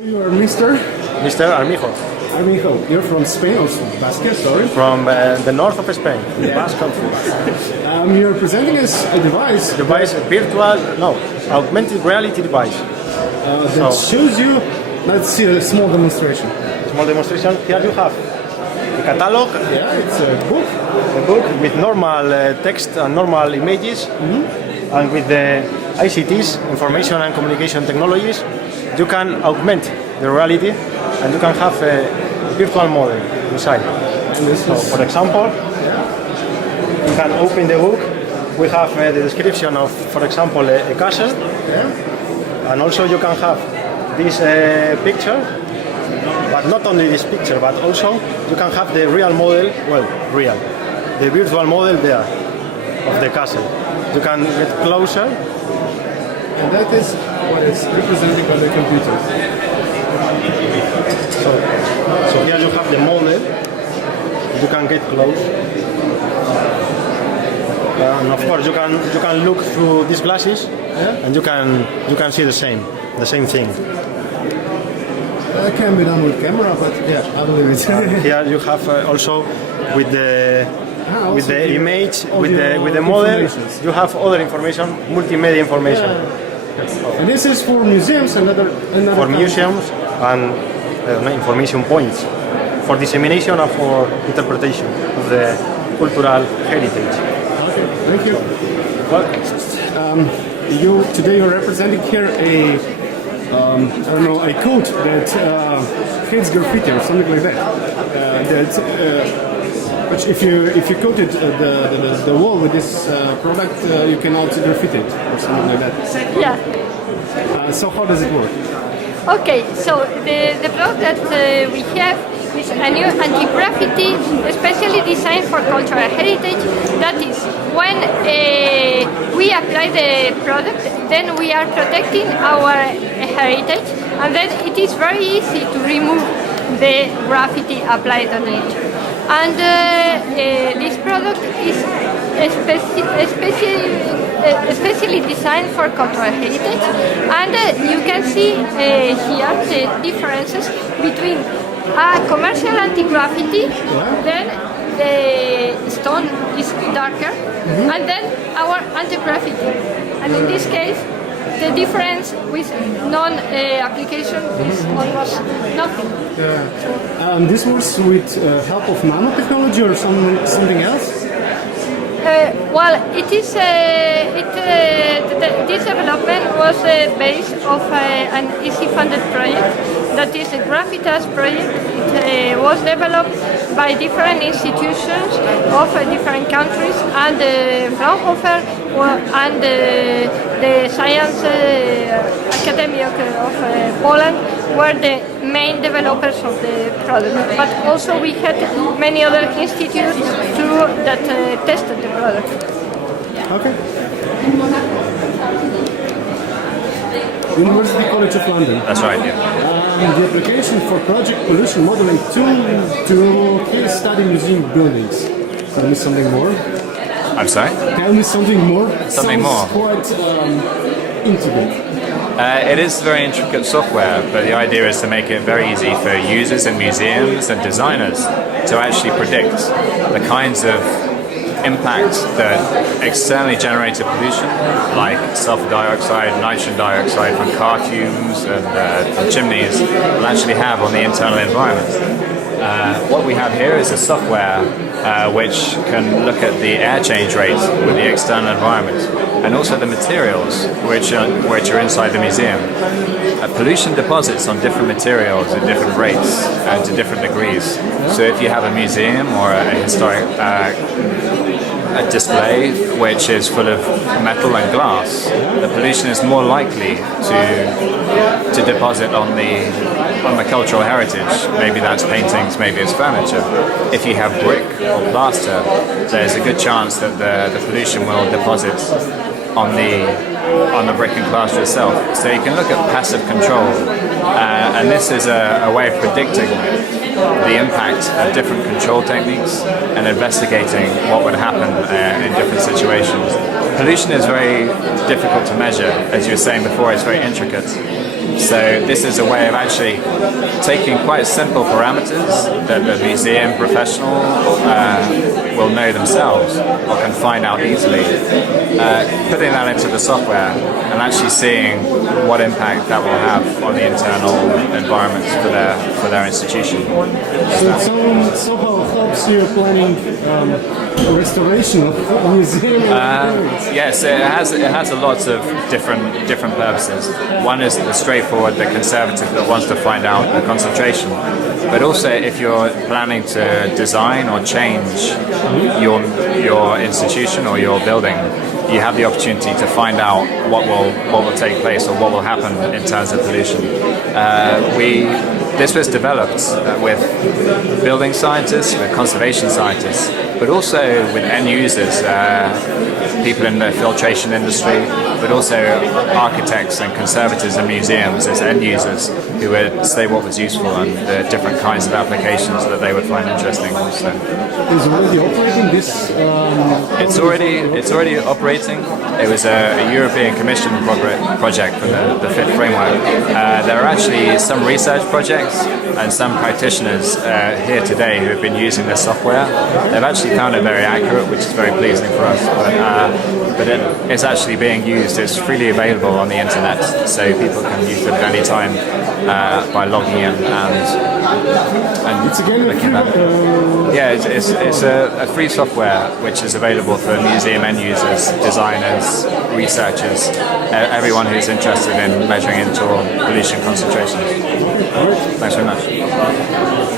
You are Mr. Mr. Armijo, Armijo. You're from Spain or Basque, sorry? from the north of Spain, the Basque country. You're presenting us a device Augmented reality device. that shows you. Let's see a small demonstration. Small demonstration. Here you have the catalog, Yeah, it's a book. the book with normal text and normal images, and with the ICTs, information and communication technologies, you can augment the reality, and you can have a virtual model inside. So, for example, you can open the book. We have the description of, for example, a castle, and also you can have this picture, but not only this picture, but also you can have the real model, the virtual model there of the castle. You can get closer. And that is what is represented by the computer. So here you have the model. You can get close, and of course you can look through these glasses, and you can see the same thing. That can be done with camera, but yeah, I believe it. Here you have also with the image, with the model, informations. you have other information, multimedia information. And this is for museums and other For museums and information points, for dissemination and for interpretation of the cultural heritage. Okay, thank you. Well, Today you're representing here a code that hates graffiti or something like that. Which if you coated the wall with this product, you cannot graffiti it or something like that. Yeah. So how does it work? Okay, so the product that we have is a new anti-graffiti, especially designed for cultural heritage. That is, when we apply the product, then we are protecting our heritage, and then it is very easy to remove the graffiti applied on it. And this product is especially designed for cultural heritage, and you can see here the differences between a commercial anti-graffiti, then the stone is darker, and then our anti-graffiti. And in this case, the difference with non-application is almost nothing. This works with help of nanotechnology or something else? Well, it is this development was based of an easy-funded project, that is a Graphitas project. It was developed by different institutions of different countries, and Fraunhofer and the Science Academy of Poland were the main developers of the product. But also we had many other institutes too that tested the product. Okay. University College of London. That's right, yeah. The application for project pollution modeling tool to case study museum buildings. Tell me something more. I'm sorry? Tell me something more. Something more. Sounds quite intricate. It is very intricate software, but the idea is to make it very easy for users and museums and designers to actually predict the kinds of impacts that externally generated pollution, like sulfur dioxide, nitrogen dioxide from car fumes and chimneys, will actually have on the internal environment. What we have here is a software which can look at the air change rate with the external environment, and also the materials which are inside the museum. Pollution deposits on different materials at different rates and to different degrees. So if you have a museum or a historic a display which is full of metal and glass, the pollution is more likely to deposit on the cultural heritage. Maybe that's paintings, maybe it's furniture. If you have brick or plaster, there's a good chance that the pollution will deposit on the brick and plaster itself. So you can look at passive control, and this is a way of predicting the impact of different control techniques and investigating what would happen in different situations. Pollution is very difficult to measure. As you were saying before, it's very intricate. So this is a way of actually taking quite simple parameters that the museum professional will know themselves or can find out easily, putting that into the software and actually seeing what impact that will have on the internal environments for their institution. So it somehow helps you planning restoration of museum. Yes, it has a lot of different purposes. One is the straightforward, the conservative that wants to find out the concentration. But also, if you're planning to design or change your institution or your building, you have the opportunity to find out what will take place or what will happen in terms of pollution. This was developed with building scientists, with conservation scientists, but also with end users, people in the filtration industry, but also architects and conservators and museums as end users who would say what was useful and the different kinds of applications that they would find interesting also. Is already operating this? It's already operating. It was a European Commission project for the FIT framework. There are actually some research projects and some practitioners here today who have been using this software. They've actually found it very accurate, which is very pleasing for us. But it's actually being used. It's freely available on the internet, so people can use it at any time by logging in and It's again looking at that. Yeah, it's a free software which is available for museum end users, designers, researchers, everyone who's interested in measuring indoor pollution concentrations. Thanks very much.